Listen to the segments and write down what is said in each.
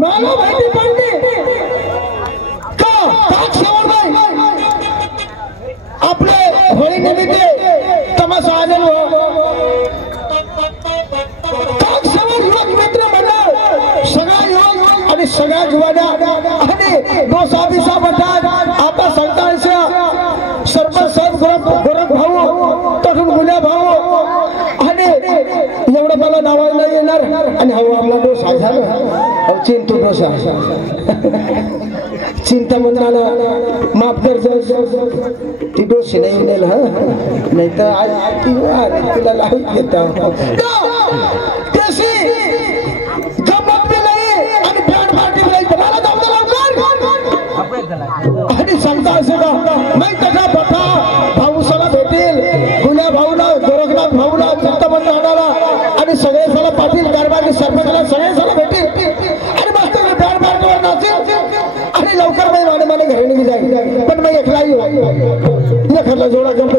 मला माहिती पडली का आपले होळी निमित्त तमाशा आलेलो युवक मित्र मंडळ सगळा युवक आणि सगळ्या जुवाना आणि दोसा बिसा बटाट आता संतांच्या सरपंच साहेब गोरख भाऊ तरुण गुन्हा भाऊ आणि एवढं मला नावाला येणार आणि हा आपला डोसा झाला चिंतू डोसा चिंता मंत्राला माफ कर ती डोशी नाही मिळेल हा नाही तर आज तिला लावून घेता आणि सांगता असे का नाही तसा बथा भाऊसाला भेटेल गुन्हा भाऊला गोरखनाथ भाऊला चिंतामंत आणाला आणि सगळे साला पाटील कारभारी सरपंचाला सगळे साला भेटेल आणि मस्त बँड पार्टीवर नाचेल आणि लवकर मी माने माने घरी निघी जाईल पण मी एकलाही एखादा जोडा जमतो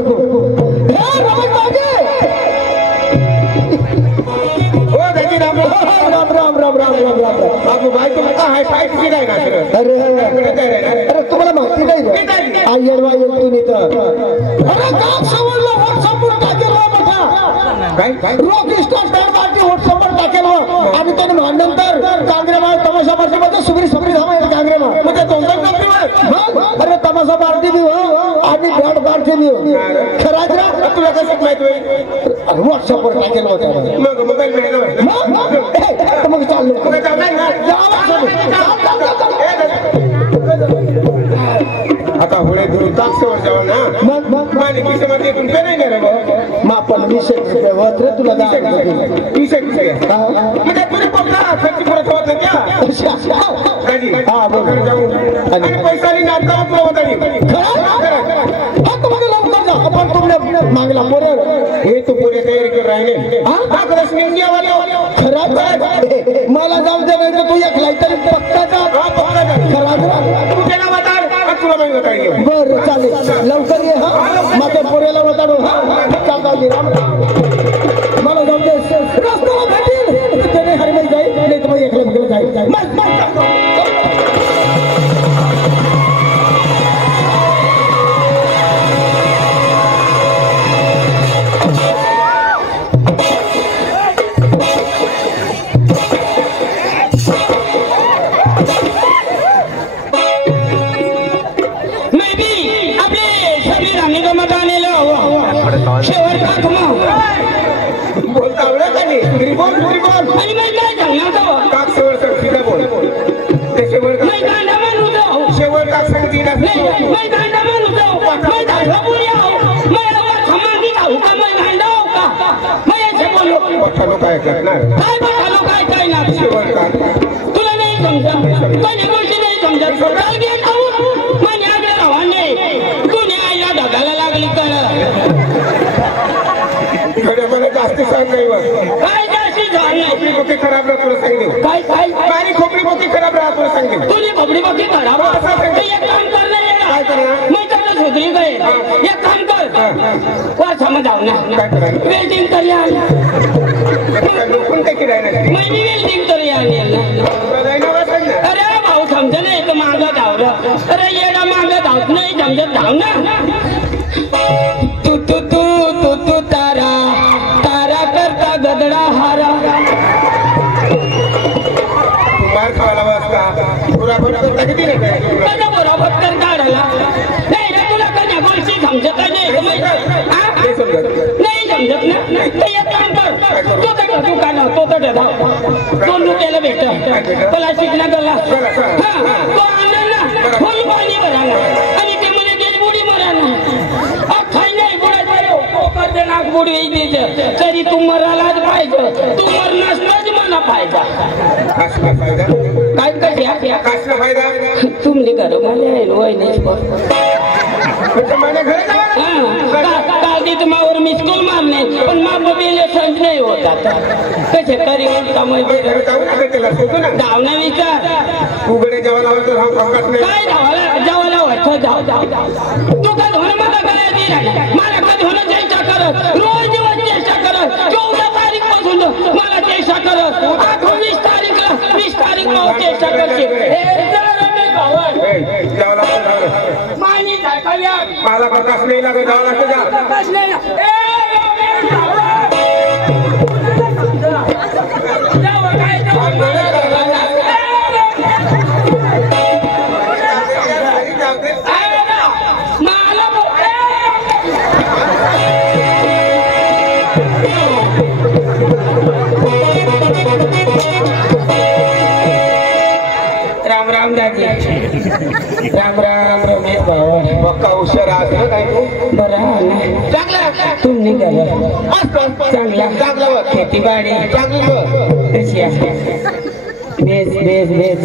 राम राम राम राम राम राम राम आपको भाई तुम का हाई फाइट की जाएगा अरे तुम्हाला माहिती नाही आई येडवा येतो नाही तर अरे काम समोरला व्हॉट्सअपवर टाकेलवा बेटा काय रॉक स्टार बँड पार्टी व्हॉट्सअपवर टाकेलवा आणि त्याने नंतर कांग्रेमा तमाशा पार्टीमध्ये सुबरी सुबरी धामा आहे कांग्रेमा म्हणजे दोन अरे तमाशा पार्टी भी हो आणि बँड पार्टी भी हो खराज तुला कसं माहित होईल व्हॉट्सअपवर टाकेलवा मग मोबाईल मध्ये मग चाललो आता होळे दूर ताकसेवर जाऊ ना मग माने किशमध्ये तुम पे नाही रे मापन 20 रुपये होत रे तुला 20 रुपये म्हणजे तुझे पप्पा खर्च पुरत होत नाही क्या हा बरोबर जाऊ आणि पैसा नाही नाटका होत नाही हा तुम्हाला लवकर जा आपण तुमने मागला पोरे हे तू पोरे तयारी कर राहिले हा खरंच इंडिया वाले खराब मला जाऊ दे नाही तर तू एकला तरी पक्का जा खराब तू केला बता तुला माहिती काय बरं चालेल लवकर ये हा माझ्या पोरेला बताडो हा चालता राम मला जाऊ दे रस्त्याला भेटेल त्याने हरमेल जाईल नाही तर मग एकला भेटलं जाईल तुला नाही समजत पहिली गोष्टी नाही समजत आईला ढगाला लागली मला जास्ती सांग नाही काय जास्ती सांग नाही खोपडी खराब राहा तुला सांगितलं काय काय माझी खोपडी बोकी खराब राहा तुला सांगितलं तुझी खोपडी बोकी खराब एक काम कर काय करणार मी तर सुधरी गए एक काम कर वा समज जाऊ ना काय करायचं वेल्डिंग करूया लोकून काही राहिलं मी वेल्डिंग करूया अरे भाऊ समज नाही तर मागं धावलं अरे येडा मागं धावत नाही समजत धाव ना तू तू तू तू तू तारा तारा करता गदडा हारा मार खावाला बसता पुरा करता किती रे कसा पुरा भटकर काढला नाही रे तुला कशा गोष्टी समजत नाही समजत ना ते एक काम कर तो तर दुकान तो तर धाव तो लुटेला भेट त्याला शिकला गला हा तो आणला ना फुल पाणी भराला आणि ते म्हणे गेली बुडी मराला खाई नाही बुडायचं कर दे नाक बुडी द्यायचं तरी तू मरालाच पाहिजे तू मरणासच मला फायदा काय कशी कसला फायदा तुमने घर मला वय नाही तुम्हावर मिसकूल मारणे पण मापले संज नाही होत कसे तरी धावना विचार उघडे जेवायला काय धावाला जेवायला वाटतं जाऊ जाऊ तू का धोरण मला करायची मला कधी होणं चेष्टा करत रोज दिवस चेष्टा करत 14 तारीख पासून मला चेष्टा करत 20 तारीखला 20 तारीख बारीक भाऊ चेष्टा करते मानी झाकाव्या मला प्रकाश नाही लागत जावं लागतं जा प्रकाश नाही राम राम रमेश भाऊ पक्का हुशार आज काय तू बरं चांगला तुम्ही चांगला चांगला खेतीबाडी चांगली कशी आहे बेस बेस बेस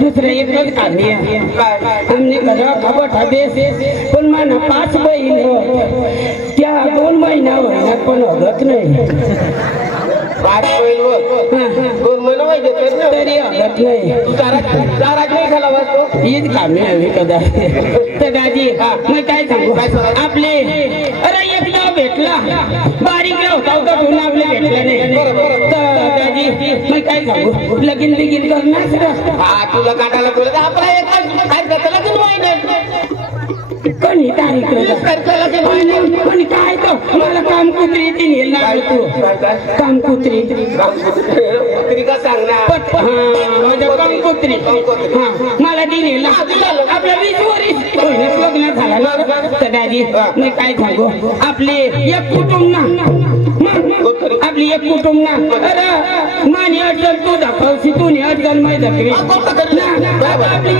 दुसरं एकच काढली आमने घरा खबर बेस पण मला 5 बहीण त्या 2 महिना होईनात पण हगत नाही 5 बहीण 2 महिना व्हायचे तरी हगत नाही तू चारा नाही खाला वाटतो हीच कामी हवी कदा तर दाजी मी काय सांगू आपले अरे एकदा भेटला बारीकला होता होता ठेवून आपले भेटला नाही तर दाजी मी काय सांगू लगीन बिगीन करणार हा तुला काटायला तुला आपला एक लगीन व्हायचं कोणी तारीख पण काय तर मला काम कुत्री ती तू काम कुत्री का सांगणार माझ्या काम कुत्री मला ती नेला आपल्या 20 वर्ष लग्न झाला ना तर दादी मी काय सांगू आपले एक कुटुंब ना आपली एक कुटुंब ना अरे माने अडचण तू दाखवशी तू ने अडचण माही दाखवी आपली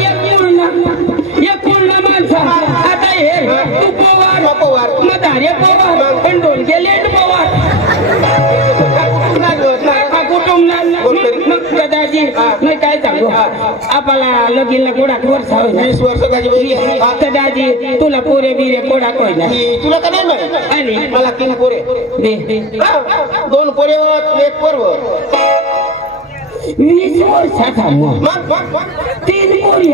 एक पूर्ण माणसा आता हे तू पवार मधारे पवार पण डोल गेले पवार कुटुंब दादाजी मी काय सांगू आपल्याला लगीनला कोडा वर्ष 20 वर्ष दादाजी तुला पोरे बिरे कोडा कोयना तुला का नाही माहिती आणि मला 3 पोरे 2 पोरे 1 पोरव 20 वर्षाचा 3 पोरी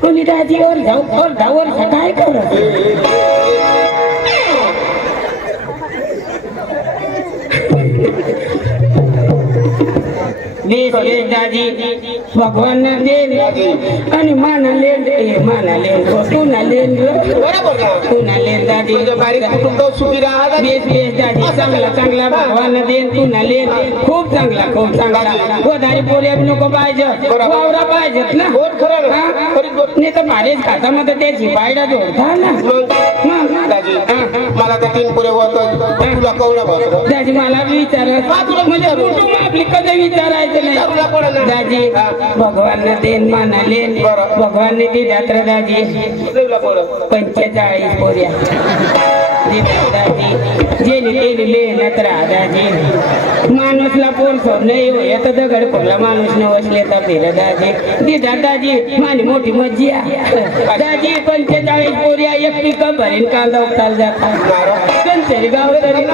कोणी दादी और 10 वर्ष काय करत दादी भगवान ना दे आणि मानाले तू ना लेन तू ना लेन दादी सुखी राहा दादी चांगला भगवान दे तू ना लेन खूप चांगला गोदारी पोऱ्या नको पाहिजे वावरा पाहिजेत ना नाही तर भारीच खातामध्ये त्याची बायडा जोडता ना मला तर 3 पोरे तुला कवडा दादी मला विचारत म्हणजे कुटुंब आपली कधी विचारायचं नाही दादी भगवान देन मानाले भगवान ने दिल्यात दादी 45 पोऱ्या दादी जेने तेने मेहनत राहा दादी माणूसला पोर सोड नाही येत दगड पडला माणूस न वसले तर दिलं दादी दिदा दादी माझी मोठी मज्जी दादी 45 पोऱ्या एक पिकअप भरीन कांदा उपटायला जातात कंचरी गाव तरी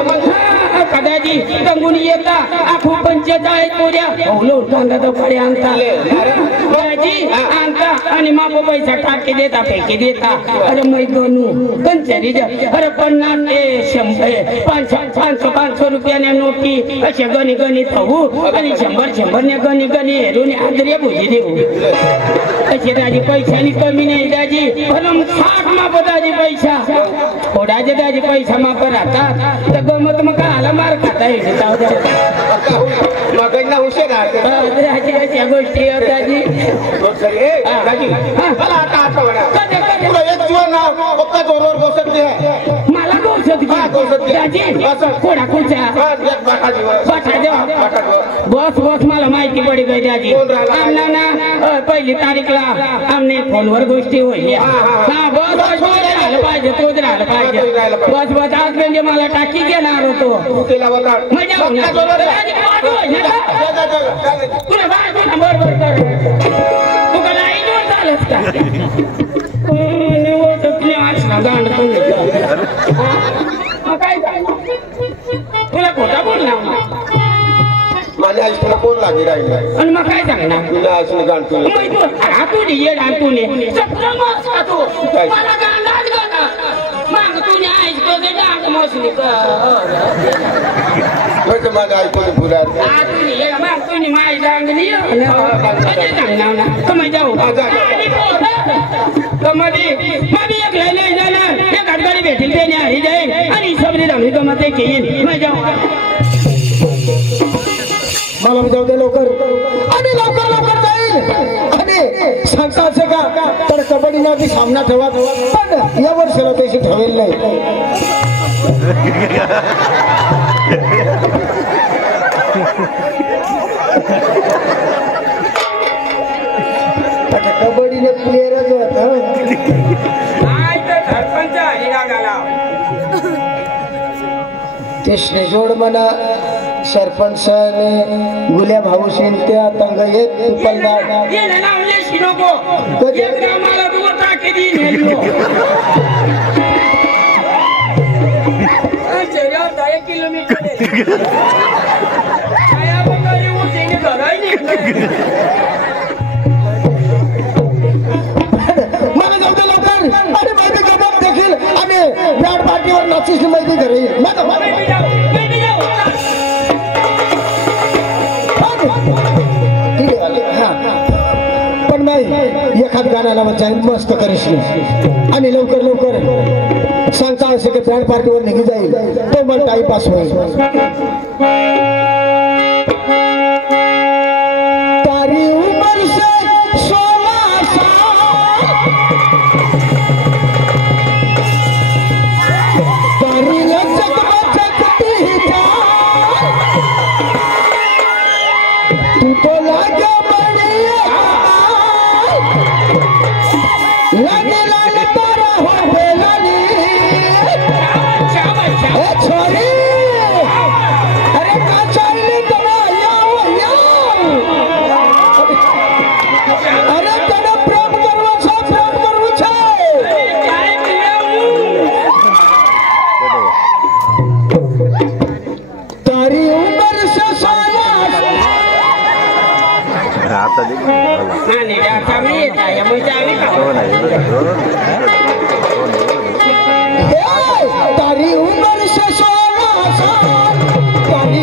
दादी गंगून येता आखू 45 पोऱ्या ओलो कांदा तो पडे आणता दादी आणता आणि मापो पैसा टाके देता पैकी देता अरे मै गणू कंचरी अरे 500 रुपयाने नोटी असे गणी थाऊ आणि 100 ने गणी हेरून आदरे भुजी देऊ असे दाजी पैशानी कमी नाही दाजी पण 60 माप दाजी पैसा थोडाचे दाजी पैसा माप राहतात तर गमत मग आला मार खाता येते अशा गोष्टी दाजी मला बस मला माहिती पडी गई दाजी आमना ना पहिली तारीखला आमने फोनवर गोष्टी होईल बस पाहिजे तोच राहिलं पाहिजे बस आज म्हणजे मला टाकी घेणार होतो तुला बरोबर कर तू का नाही चालत का काय तुला खोटा बोलला माझ्या आईस तुला कोण लागली राहिला आणि मग काय सांगणार तुला आईसने गाण तुला तू ये गाण तुने मला गाण माग तुने आईस डांग मौसली का तो मैं गाय को बुला आ तू ये मैं तू नहीं माय डांग लियो ना डांग ना तो मैं जाऊं तो मधी एक ले जाना एक गाड़ी भेटील ते नाही जाईल आणि सबरी डांग तो मते घेईन मैं जाऊं मला जाऊ दे लवकर आणि लवकर जाईल आणि सांगता असे का तर कबड्डीला बी सामना ठेवा पण या वर्षाला तशी ठेवेल नाही कबड्डीने प्लेयरच होता सरपंच हिरागाला कृष्ण जोड म्हणा सरपंच गुल्या भाऊशीन त्या तंग एक तुपलदार ये लावले शिरोको एक गावाला दूर टाके दी नेलो चेऱ्या 10 किलोमीटर आया बंगाली वो जेने घराई नाही मला जाऊ दे लवकर आणि माहिती गमत देखील आणि बॅट पार्टीवर नाचीची माहिती घरी मला पण नाही एखाद गाण्याला जाईल मस्त करीशी आणि लवकर सांगता असे की बँड पार्टीवर निघी जाईल तो मला टाईमपास होईल तारी उमर से 16 साल तारी लचक बचकती जान तू तो लागे लगे लाल तारा हो बेलानी छोरी अरे का चाहिए तमा याओ अरे तने प्रेम करવો છે तारी उम्र से 16 आता देख आणि आता मी आहे मजा आली का तारी उम्र से 16 साल तारी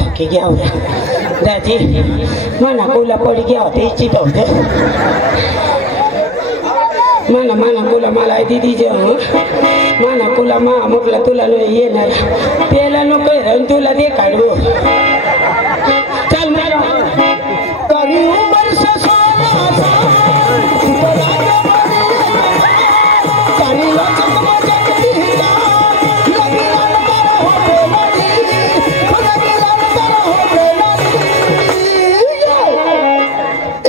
थके गया हो दादी mana gula pori gया होते इच्छित होते mana gula malai didi je mana gula ma mukla tula no ये ना पेला नो कह रन तुला दे काढू चल मारो तारी उम्र से 16 तारी लचक बचकती लगी लाल तारा हो बेलानी लगी लाल तारा हो बेलानी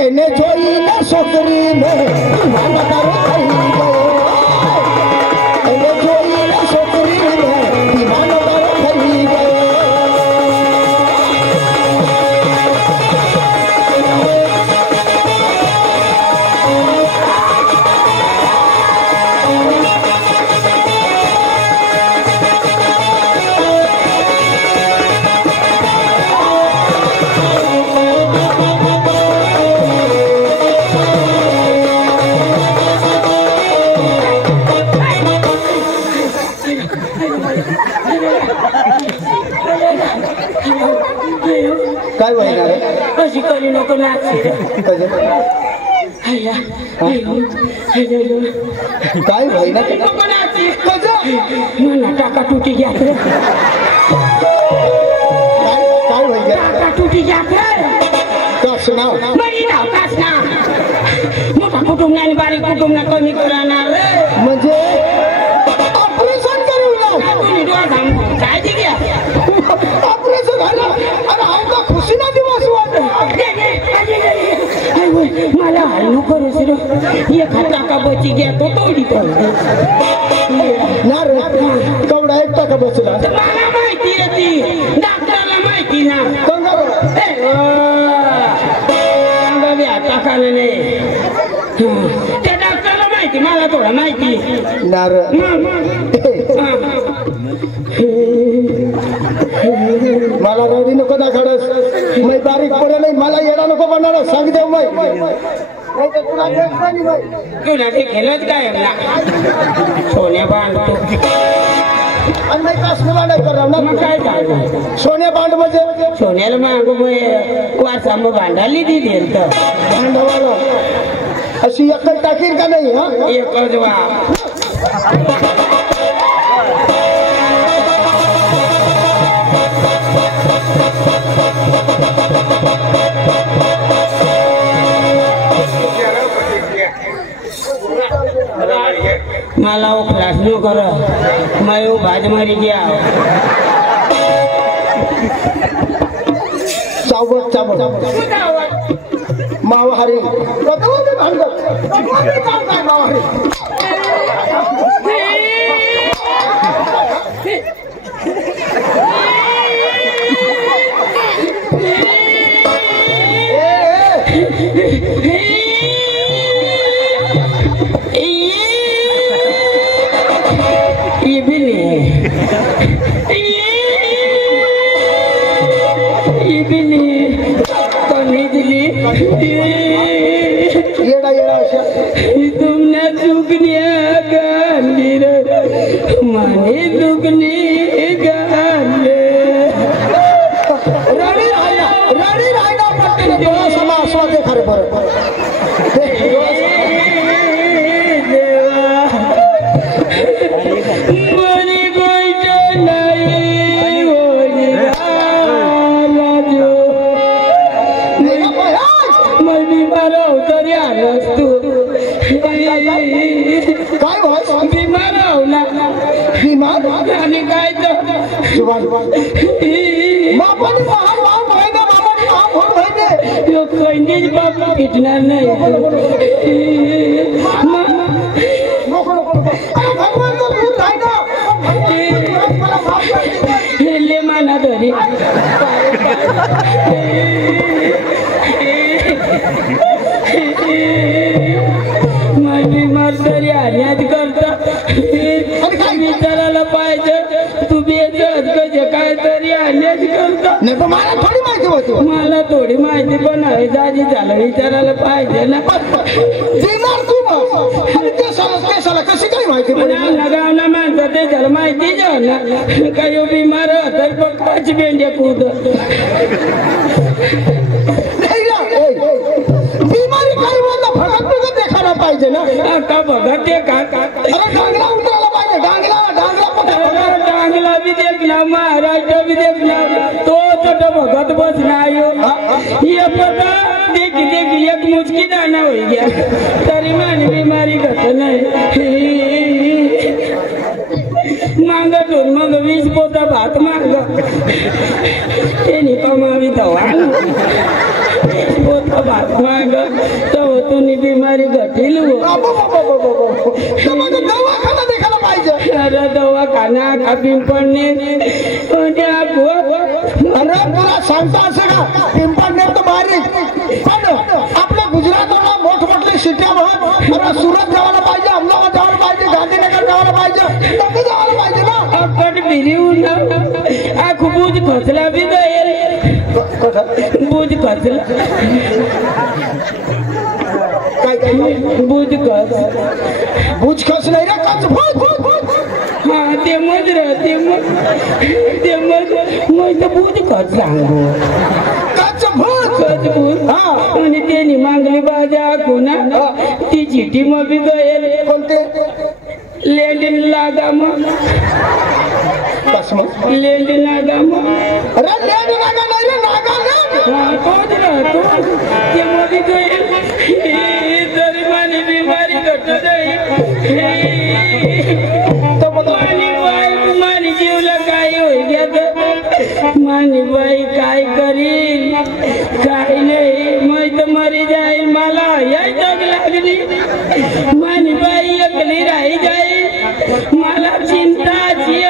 एने जोई ना सोकरी में माना तारो आई गयो एने जोई ना सोकरी में दीवाना तारो आई गयो काय होईना रे अशी करी नको नाच काय होईना नको नाच मला टाका तुटी घ्या काय होईना टाका तुटी घ्या कस नाव बरी नाव कास ना मोठा कुटुंब नाही बारीक कुटुंब ना कमी करणार म्हणजे ऑपरेशन करू ना तुम्ही डोळा थांब काय ते घ्या ऑपरेशन झालं अरे आमचा खुशी ना दिवस मला हाल नको रे एक टाका बची घ्या तो तोडी ना रे कवडा एक टाका बसला मला माहिती आहे ती डॉक्टरला माहिती ना टाकाला नाही त्या डॉक्टरला माहिती मला थोडं माहिती नार मला रडी नको दाखवस मी बारीक पडेल मला येडा नको बनणार सांग देऊ तुला ते खेळत काय सोन्या बांधतो मग काय झालं सोन्या बांध म्हणजे सोन्याला मागू वाचा मग भांडाली दिली भांडवाला अशी अक्कल टाकील का नाही हा एकच वा मला वो क्लास नो कर मैं वो भाज मारी गया चावत चावत मावहारी ये भी नहीं ये भी नहीं तो नहीं दिली येडा येडा अशा तुमने दुगनिया गाली माने दुगनी गाले रडी राहिला पटकन डोळा समा आस्वाद दे खरे बरोबर कितना नहीं ले माना धरी मैं बीमार तरी आण्यात करता विचारायला पाहिजे तू बेजत कसे काय तरी आण्यात करता नाही पण मला थोडी माहिती होती मला थोडी माहिती पण हवी दाजी झालं विचारायला पाहिजे ना बिमार तू आणि केसाला कशी काय माहिती गावना माणसं ते झालं माहिती ना काही बिमार तर पक्काची बेंड्या कूद बिमारी काही बोलता फक्त फक्त देखायला पाहिजे ना का बघा ते का अरे डांगला उतरायला पाहिजे डांगला भी देखना महाराष्ट्र भी देखना तो छोटा भगत बस ना ये पता देखी देखी एक मुचकी दाना हो गया तरी मानी बीमारी घट नाही मांगत मग 20 पोता भात माग ते कमावी दवा पोता भात माग तो तुम्ही बीमारी घटील दवाखाना देखायला पाहिजे अरे दवाखाना का पिंपळने अरे तुला सांगता असं का पिंपळनेर तर बारीक पण आपल्या गुजरातला मोठमोठे सिट्या म्हणून अरे सुरत जायला पाहिजे अहमदाबाद जायला पाहिजे गांधीनगर जायला पाहिजे नक्की जायला पाहिजे ना अक्कड भिरीहून आख बूज खचला बी गए बूज खचला काय बूज खच बुज खस नाही रे कच भूज हाँ ते मज रह ते मज बूज खच सांगू कच मजबूर आणि त्यांनी मागली बाजा कोणा ती चिठी मग बी गएल कोणते लेंडिन लागा मग लेंडिन लागा मग अरे लेंडिन लागा नाही रे नागा ना तोच राहतो ते मग गएल तरी मानी बिमारी घट नाही मानी जीवला काय होईल मानी बाई काय करील काय नाही मग तर मरी जाईल मला या जग लागली मानी बाई एकली राही जाईल मला चिंताची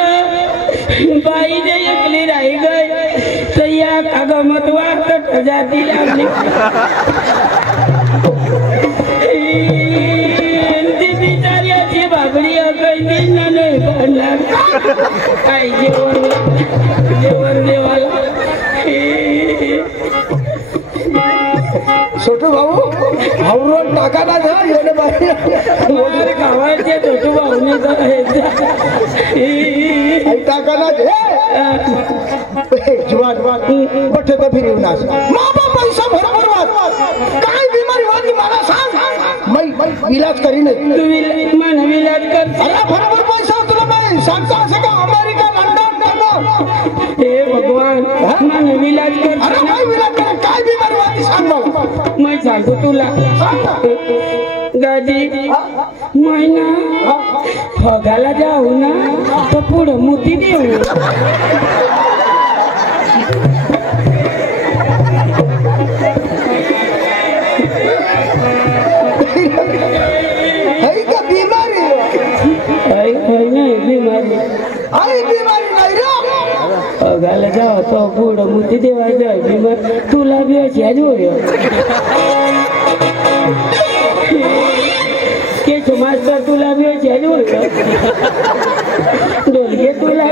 बाई जे एकली राही गई तर या कागमत वाटत जाती लागली ती बिचाऱ्याची बाबडी काही नाही पडणार काय जेवण देवाला छोटू भाऊ हवरून टाका ना जा येणे बाहेर गावाचे छोटू भाऊने टाका ना जवान पठे तर फिर येऊन मामा पैसा भरपूर काय बिमारी वाटली मला सांग मैं इलाज करीन तू मन इलाज कर अरे बरोबर पैसा तुला नाही सांगता असं का अमेरिका लंडन हे भगवान मन इलाज कर अरे काय इलाज कर काय बिमारी वाटली सांग मला मैं सांगतो तुला दादी महिना फगाला जाऊ ना तर पुढं मोती देऊ फगाला जाऊ तो पुढं मोती देवायचं बिमार तुला बी अशी आज केशव मास्तर तुला बी अशी आज डोलगे तुला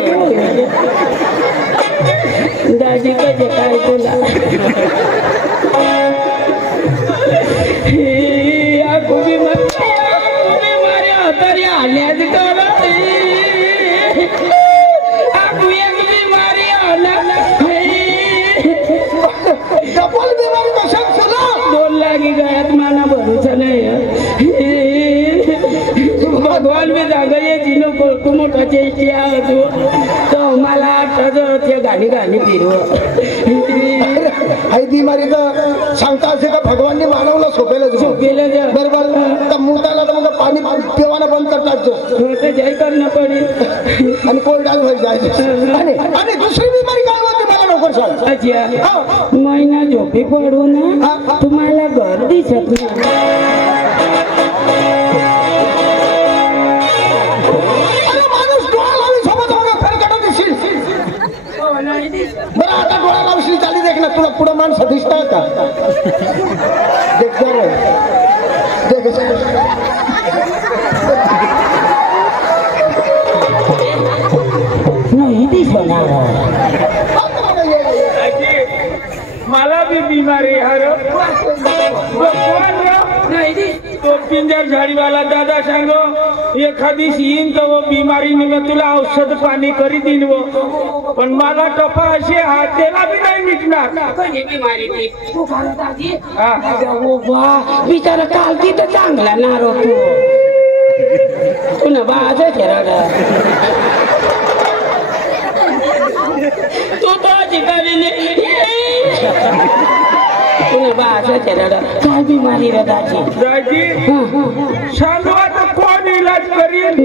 दाजी कसे काय तुला बिमाऱ्या तरी आल्याच करा डबल बिमारी कशात सुद्धा 2 लागी गळ्यात माना भरूचा नाही भगवान मी जागा यायची नको तू मोठा चेष्टी तू तो मला आठवत ते गाणी फिरव आई बिमारी तर सांगता असे का भगवानने मानवला सोपेलं बरोबर तर मुताला तर मग पाणी पिवाना बंद करतात जय करणं पडेल आणि कोरडाल व्हायला जायचं आणि दुसरी बिमारी काय होती मला नको सांग अच्छा महिना झोपी पडू ना तुम्हाला घर दिसत बरं आता डोळा लावशी चाली देख ना तुला पुढं माणसं दिसतात का नाही दिसणार मला भी बीमारी तो पिंजर झाड़ी वाला दादा सांगो एखादी येईन तर वो बीमारी निघ तुला औषध पाणी करी देईन वो पण मला टपा अशी त्याला बी नाही मिटणार बिमारी बिचारा कालती तर चांगला नारो पुन्हा बाजा खेळाडा तो तो पुन्हा बाजा खेळाडा काय बिमारी रे दाजी सांगो आता कोण इलाज करीन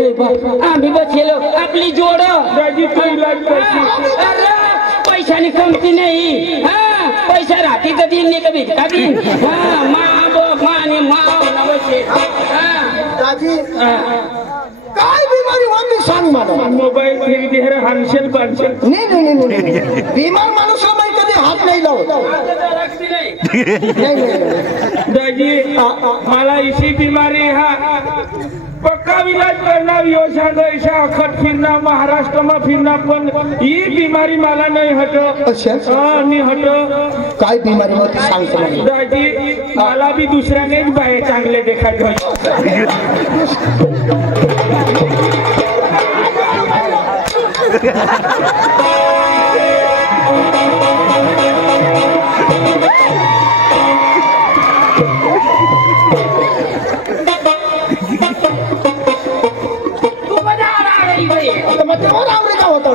आम्ही बसलो आपली जोड दाजी तू इलाज करशील अरे पैशानी कमती नाही पैसा राहती तर दिन नाही कधी कधी माने दाजी काय बिमारी वाटली सांग मला मोबाईल फिर दे हानशेल पानशेल नाही बिमार माणूस कधी हात नाही लावत दाजी मला इसी बीमारी हा पक्का इलाज करना योजना ऐसा अखट फिरना महाराष्ट्र में फिरना पण ये बीमारी मला नहीं हट नहीं हट काय बीमारी होती सांगतो दादी मला भी दुसऱ्या नेच बाहे चांगले देखा बाई आता मग तेव्हा आवरे का होता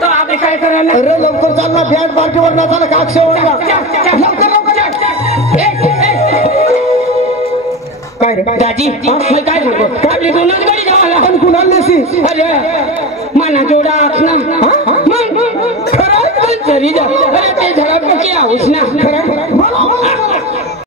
तो आपण काय करायला अरे लवकर चाल ना बँड पार्टीवर ना झालं का अक्षयवर ना लवकर काय रे दाजी मी काय सांगू आपली दोनच गाडी जावाला पण कुणाला नेसी अरे मना जोडा आत ना मग खरं तरी जा अरे ते झाला पकी आऊस ना खरं